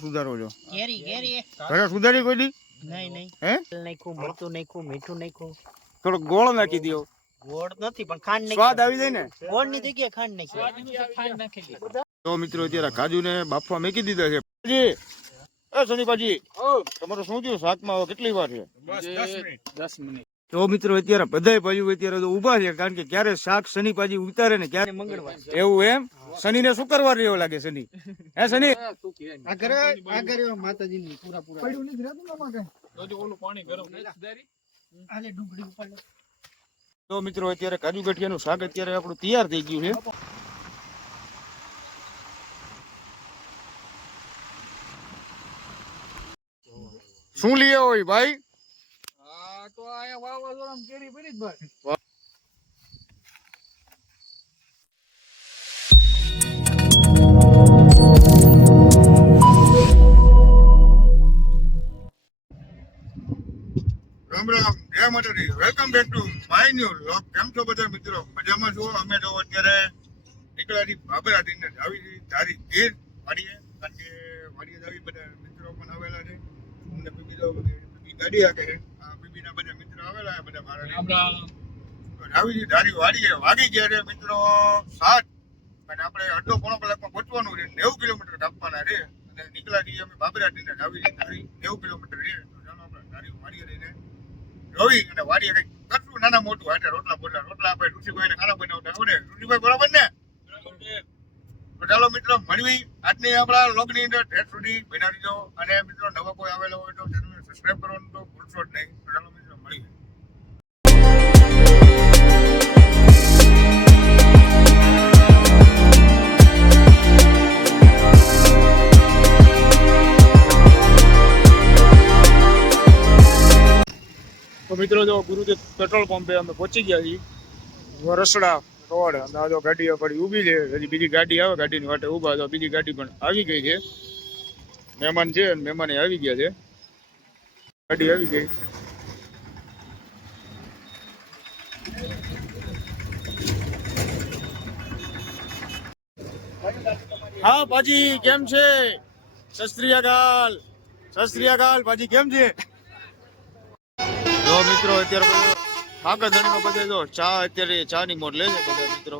સુધારો છો કેરી કેરી ઘરે સુધારી કોઈ દી? નહીં નહીં. હે? નાખ્યું મરચું નાખ્યું મીઠું નાખ્યું થોડો ગોળ નાખી દો ગોળ નથી પણ ખાંડ સ્વાદ આવી જાય ને? ગોળની જગ્યાએ ખાંડ નાખી તો મિત્રો અત્યારે કાજુ ને બાફવા મેકી દીધા છે. જી એ સંદીપાજી તમારું શું થયું? શાકમાં કેટલી વાર છે? તો મિત્રો અત્યારે બધાય ભાઈઓ અત્યારે તો ઊભા છે કારણ કે ક્યારે શાક શનિપાજી ઉતારે ને ક્યારે મંગળવાર એવું એમ? શનિ ને શુક્રવાર એવો લાગે શનિ? હે શનિ? આ ઘરે આ ઘરે માતાજી ની પૂરા પૂરા. પડ્યું નથી રહેતું ને આમાં કઈ? આલે ડુંગળી ઉપર તો મિત્રો અત્યારે કાજુ ગઠિયાનું શાક અત્યારે આપણું તૈયાર થઈ ગયું છે. શું લઈ હોય ભાઈ. રામ રામ જય Mataji. Welcome back to my new vlog કેમ છો બધા મિત્રો? મજામાં છો? અમે તો અત્યારે નીકળ્યાથી બાબરા થઈને આવી તારી ગીર વાડીએ. કારણ કે વાડીએ આવી બધા મિત્રો પણ આવેલા છે. અમને બીબી તો બીબી ગાડી હાકે છે. આ બીબીના બધા મિત્રો આવેલા બધા મારા આવી ધારી વાડીએ વાગી ગયા છે મિત્રો સાત. અને આપણે અડધો પોણો કલાકમાં પહોંચવાનું છે. નેવું કિલોમીટર કાપવાના છે. અને નીકળ્યા છીએ અમે બાબરા ને આવી ધારી નેવું કિલોમીટર છે તો ચાલો આપણે ધારી વાડીએ રહીને રવિ અને વાડીએ કંઈક કરશું નાના મોટું હાટે રોટલા બોટલા રોટલા આપણે ઋષિભાઈ ને ખાના બનાવતા આવડે ઋષિભાઈ બરાબર ને? ચાલો મિત્રો મળવી આજની આપણા લોકની અંદર. ઠેર સુધી બનાવી દો અને મિત્રો, નવા કોઈ આવેલો હોય તો ચેનલને સબસ્ક્રાઇબ કરવાનું તો ભૂલશો જ નહીં. ચાલો પેટ્રોલ પંપે અમે પહોંચી ગયા છીએ. વરસડા રોડ, અને આ ગાડી આપણી ઊભી છે, હજી બીજી ગાડી આવે ગાડીની વાટે ઊભા, તો બીજી ગાડી પણ આવી ગઈ છે. મહેમાન છે, અને મહેમાન આવી ગયા છે. ગાડી આવી ગઈ. હા, પાજી, કેમ છે? સસ્ત્રીયાકાલ સસ્ત્રીયાકાલ પાજી, કેમ છે? મિત્રો, અત્યારે આગળ ધણીમાં બધે જો ચા અત્યારે ચા ની મોટ લે છે બધા મિત્રો.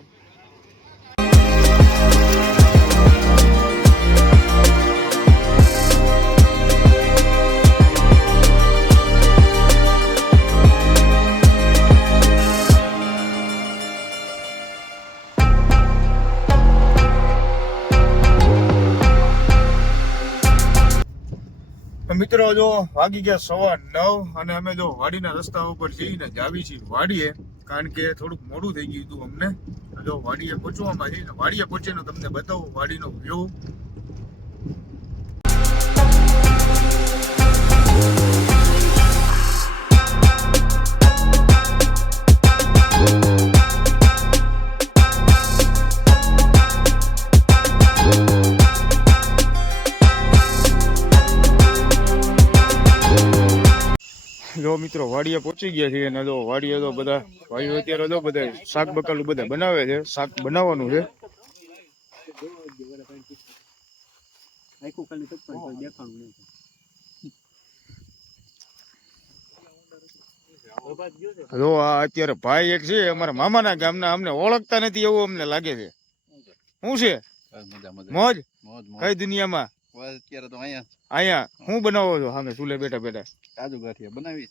મિત્રો, જો વાગી ગયા સવા નવ અને અમે જો વાડીના રસ્તા ઉપર જઈને જ આવી છીએ વાડીએ, કારણ કે થોડુંક મોડું થઈ ગયું હતું અમને. જો વાડીએ પહોંચવામાં છે વાડીએ પહોંચીને તમને બતાવું વાડીનો વ્યૂ. મિત્રો વાડીએ પહોંચી ગયા છીએ અને જો વાડીએ તો બધા ભાઈઓ અત્યારે તો બધા શાક બકાલું બધા બનાવે છે શાક બનાવવાનું છે. જો આ અત્યારે ભાઈ એક છે અમારા મામાના ગામના અમને ઓળખતા નથી એવું અમને લાગે છે. શું છે? મજા કઈ દુનિયામાં? અત્યારે તો અહીંયા અહીંયા? હું બનાવો છો? સામે ચૂલે બેઠા બેઠા. કાજુ ગાંઠિયા બનાવી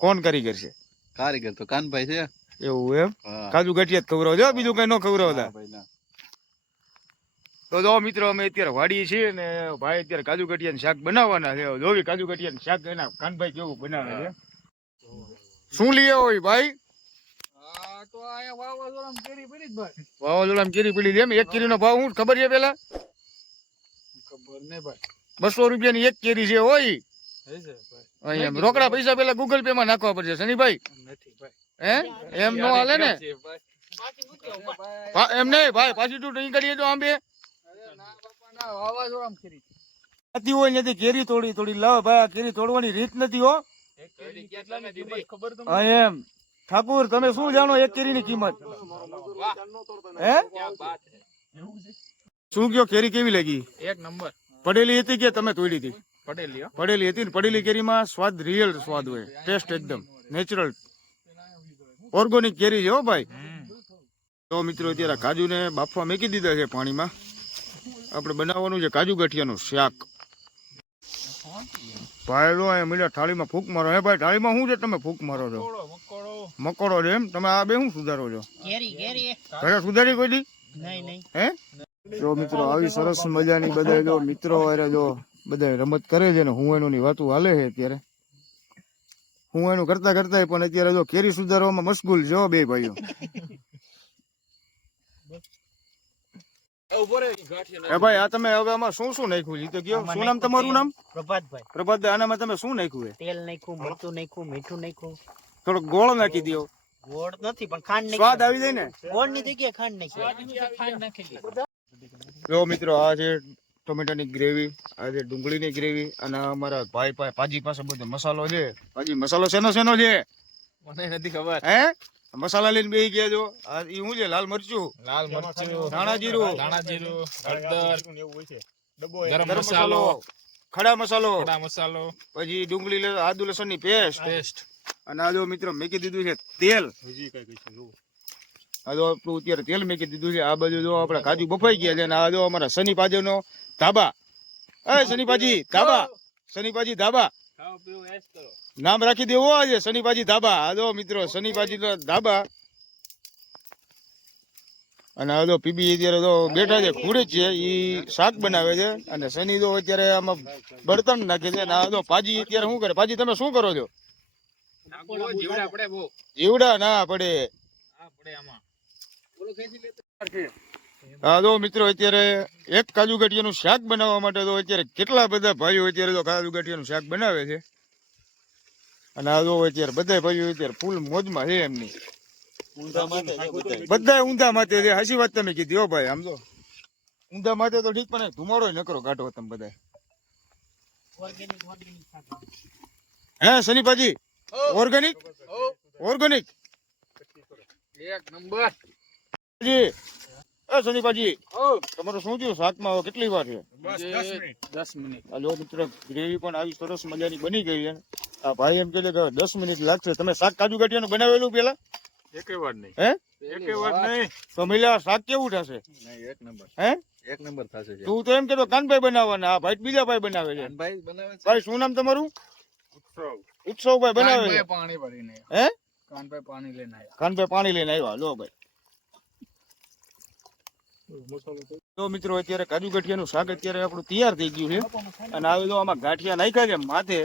કોણ કારીગર છે કારીગર તો કાનભાઈ છે. એવું એમ? કાજુ ગઠિયા જ ખવડાવો છો બીજું કઈ ન ખવડાવતા તો. જો મિત્રો અમે અત્યારે વાડીએ છીએ ને ભાઈ અત્યારે કાજુ ગઠિયા શાક બનાવવાના છે. જોવી કાજુ ગઠિયા શાક એના કાનભાઈ કેવું બનાવે છે. શું લઈ આવો ઈ ભાઈ? વાવાઝોડામાં કેરી પડી છે એમ? એક કેરીનો ભાવ શું ખબર છે પેલા? બસો રૂપિયાની એક કેરી છે હોય. રોકડા પૈસા પેલા ગૂગલ પે માં નાખવા પડશે શનિભાઈ. હે? એમ નો હાલે ને? એમ નહીં ભાઈ પાછી તું નીકળીએ તો આંબે નથી હોય નથી કેરી તોડી તોડી લાવ ભાઈ કેરી તોડવાની રીત નથી હો. એમ. ઠાકુર તમે શું જાણો એક કેરીની કિંમત? હે? શું કયો કેરી કેવી લાગી? એક નંબર. પડેલી હતી કે તમે તોડી હતી? પડેલી. પડેલી હતી ને પડેલી કેરીમાં સ્વાદ રિયલ સ્વાદ હોય. ટેસ્ટ એકદમ. નેચરલ ઓર્ગોનિક કેરી છે હો ભાઈ. તો મિત્રો અત્યારે કાજુને બાફવા મેકી દીધા છે પાણીમાં. આપણે બનાવવાનું છે કાજુ ગઠિયાનું શાક. ભાઈ લો એ મીડા થાળીમાં ફૂંક મારો. હે ભાઈ થાળીમાં શું છે તમે ફૂંક મારો છો? મકોડો છે એમ? તમે આ બે શું સુધારો છો? કેરી કેરી ઘરે સુધારી કોઈ દી? નહીં નહીં. હે? જો મિત્રો આવી સરસ મજાની બધા જો મિત્રો અરે જો બધા રમત કરે છે ને હું એનું વાતો હાલે છે અત્યારે. હું એનું કરતા કરતા પણ અત્યારે જો કેરી સુધારવામાં મશગુલ છે બે ભાઈઓ. ઊભો રે ગાંઠિયા એ ભાઈ આ તમે હવે આમાં શું શું નાખ્યું? શું નામ તમારું નામ? પ્રભાતભાઈ. પ્રભાત આનામાં તમે શું નાખ્યું તેલ નાખ્યું મરચું નાખ્યું મીઠું નાખ્યું. થોડોક ગોળ નાખી દો ગોળ નથી પણ ખાંડ નાખી સ્વાદ આવી જાય ને? ગોળની જગ્યાએ ખાંડ નાખી જો મિત્રો આ છે ટોમેટાની ગ્રેવી આ છે ડુંગળીની ગ્રેવી અને અમારા ભાઈ પાસે પાજી પાસે બધો મસાલો છે. પાજી મસાલો શેનો શેનો છે? મને નથી ખબર. હે? મસાલા લઈને બેસી ગયા જો આ ઈ હું છે? લાલ મરચું? લાલ મરચું ધાણા જીરું? ધાણા જીરું હળદર ગરમ ગરમ મસાલો મસાલો ખડા મસાલો. ખડા મસાલો. પછી ડુંગળી લે- આદુ લસણની પેસ્ટ પેસ્ટ અને આ જો મિત્રો મેકી દીધું છે તેલ. આ જો આપણું અત્યારે તેલ મેકી દીધું છે. આ બાજુ જો આપણા કાજુ બફાઈ ગયા છે અને આ જો અમારા શનિ પાજેનો ધાબા. એ શનિપાજી ધાબા. શનિપાજી ધાબા. નામ રાખી દેવો આજે શનિપાજી ધાબા. આ મિત્રો શનિપાજી ધાબા. અને આ જો પીબી અત્યારે તો બેઠા છે ખૂડે છે એ શાક બનાવે છે. અને શનિ તો અત્યારે આમાં બળતણ નાખે છે અને આ જો પાજી અત્યારે શું કરે? પાજી તમે શું કરો છો? જીવડા પડે બહુ. જીવડા ના પડે. પડે આમાં. હા તો મિત્રો અત્યારે એક કાજુ ગાંઠિયાનું શાક બનાવવા માટે તો અત્યારે કેટલા બધા ભાઈઓ અત્યારે તો કાજુ ગાંઠિયાનું શાક બનાવે છે. અને આ અત્યારે બધા ભાઈઓ અત્યારે ફૂલ મોજમાં છે એમની. બધા ઊંધા માથે છે હાચી વાત તમે કીધી હો ભાઈ આમ તો. ઊંધા માથે તો ઠીક પણ ધુમાડો નકરો કાઢો તમે બધા હે શનિપાજી ઓર્ગેનિક? ઓર્ગેનિક? એક નંબર. જી એ તમારું શું થયું? શાકમાં કેટલી વાર છે? દસ મિનિટ. લો મિત્રો ગ્રેવી પણ આવી સરસ મજાની બની ગઈ છે. આ ભાઈ એમ કે દસ મિનિટ લાગશે. તમે શાક કાજુ ગાંઠિયાનું બનાવેલું પેલા એકે વાર નહીં. હે? એકે વાર નહીં. તો મિલા શાક કેવું થશે? એક નંબર. હે? એક નંબર થશે તું તો એમ કેતો કાનભાઈ બનાવવાના. આ ભાઈ બીજા ભાઈ બનાવે છે. ભાઈ બનાવે છે? ભાઈ શું નામ તમારું? ઉત્સવભાઈ બનાવે છે. કાનભાઈ પાણી ભરીને હે? કાનભાઈ પાણી લઈને આવ્યા. કાનભાઈ પાણી લઈને આવ્યા. લો ભાઈ. તો મિત્રો અત્યારે કાજુ ગાંઠિયાનું શાક અત્યારે આપણું તૈયાર થઈ ગયું છે. અને આવી તો આમાં ગાંઠિયા નાખ્યા છે માથે.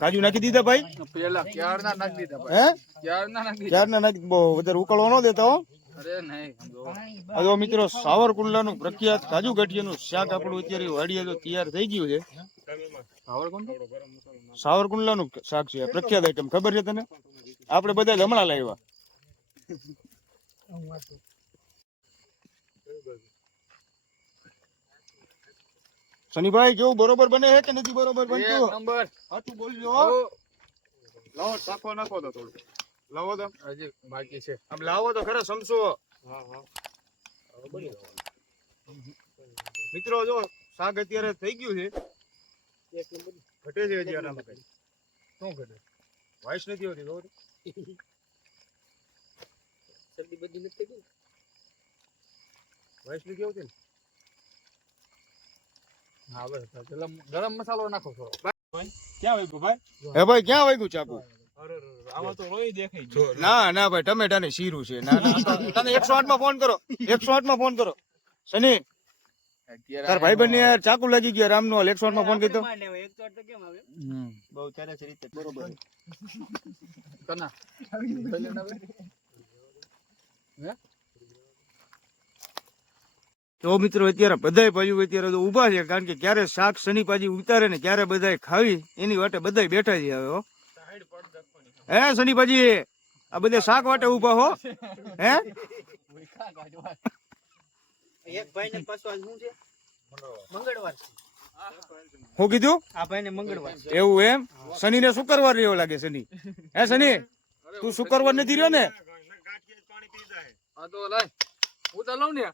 કાજુ નાખી દીધા ભાઈ? પેલા ક્યારના નાખી દીધા હે? ક્યારના નાખી દીધા? ના નાખી બહુ વધારે ઉકળવા ન દેતા હો. અરે નહીં મિત્રો સાવરકુંડલાનું પ્રખ્યાત કાજુ ગાંઠિયાનું શાક આપણું અત્યારે વાડીએ તો તૈયાર થઈ ગયું છે. સાવરકુંડલા? નું સાવરકુંડલાનું શાક છે પ્રખ્યાત આઈટમ ખબર છે તને? આપણે બધા હમણાં લાવ્યા. શનિભાઈ કેવું બરોબર બને છે કે નથી બરોબર બનતું? નંબર. હાચું બોલજો. લાવો શાકો નાખો તો થોડું. લાવો તો. હજી બાકી છે. આમ લાવો તો ખરા સમસો મિત્રો જો શાક અત્યારે થઈ ગયું છે. ઘટે છે હજી આનામાં શું ઘટે? વાઇસ નથી હોતી ખબર શરદી બધી નથી થઈ વાઇસ નથી હોતી ને? હા બસ ગરમ ગરમ મસાલો નાખો થોડો. ક્યાં વાગ્યું ભાઈ? હે ભાઈ ક્યાં વાગ્યું ચાકુ આમાં તો રોઈ દેખાય ગયો ના ના ભાઈ ટમેટા ને શીરું છે તને એકસો આઠમાં ફોન કરો. એકસો આઠમાં ફોન કરો. શનિ તાર ભાઈ બંને યાર ચાકુ લાગી ગયો રામ નો એકસો આઠમાં ફોન કીધો ત્યારે બહુ સરસ રીતે બરોબર. તો મિત્રો અત્યારે બધાય ભાઈઓ અત્યારે તો ઊભા છે કારણ કે ક્યારે શાક શનિપાજી ઉતારે ને ક્યારે બધાય ખાવી એની વાટે બધાય બેઠા છે હવે હે. હે શનિપાજી આ બધા શાક વાટે ઊભા હો. હે? એક ભાઈ ને પાછું શું છે? મંગળવાર હું કીધું? આ ભાઈ ને મંગળવાર એવું એમ? શનિ ને શુક્રવાર રહ્યો લાગે શનિ. હે શનિ? તું શુક્રવાર નથી રહ્યો ને? હા તો લાય. હું તો લઉં ને.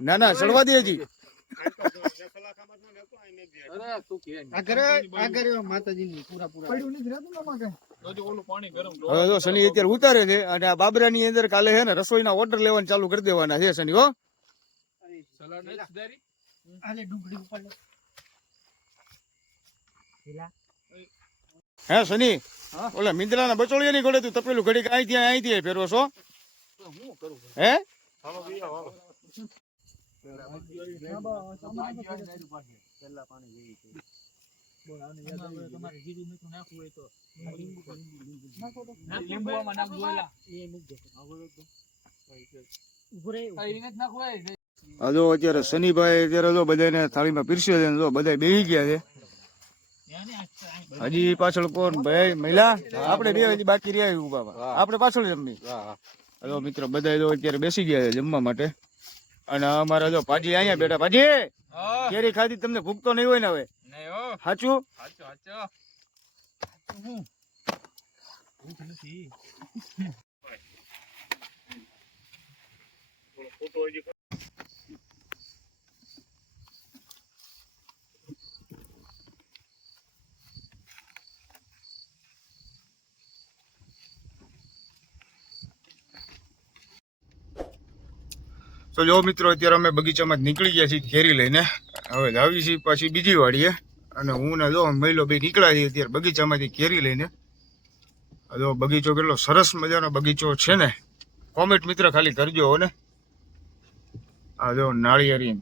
ના ના ચડવા દે હજી. અરે તું કે આ ઘરે આ ઘરે માતાજીની પૂરા પૂરા. પડ્યું નથી રહેતું ને આમાં કાંઈ? તો જો ઓલું પાણી ગરમ હવે જો શનિ અત્યારે ઉતારે છે અને આ બાબરાની અંદર કાલે છે ને રસોઈના ઓર્ડર લેવાનું ચાલુ કરી દેવાના છે શનિ હો. હે શનિ? ઓલા મિંદ્રા ના બચોળિયા ની ઘોડે તું તપેલું ઘડીક અહીંથી અહીંથી ફેરવો છો? હું? અત્યારે શનિભાઈ અત્યારે જો બધાને થાળીમાં પીરસ્યો છે જો બધા બેહી ગયા છે. હજી પાછળ કોણ? ભાઈ, મહિલા? આપણે બે હજી બાકી રહ્યા ઊભા. આપણે પાછળ જમવી હલો મિત્રો બધા જો અત્યારે બેસી ગયા છે જમવા માટે. અને અમારા જો પાજી અહીંયા બેઠા. પાજી હા. કેરી ખાધી તમને ભૂખ તો નહીં હોય ને હવે? સાચું તો જો મિત્રો, અત્યારે અમે બગીચામાં નીકળી ગયા છીએ ઘેરી લઈને. હવે લાવી છીએ પાછી બીજી વાડીએ. અને હું ને જો મહિલો બે નીકળ્યા છીએ અત્યારે બગીચામાંથી ઘેરી લઈને. જો બગીચો કેટલો સરસ મજાનો બગીચો છે ને. કોમેન્ટ મિત્ર ખાલી કરજો ને. આ જો નાળિયેરી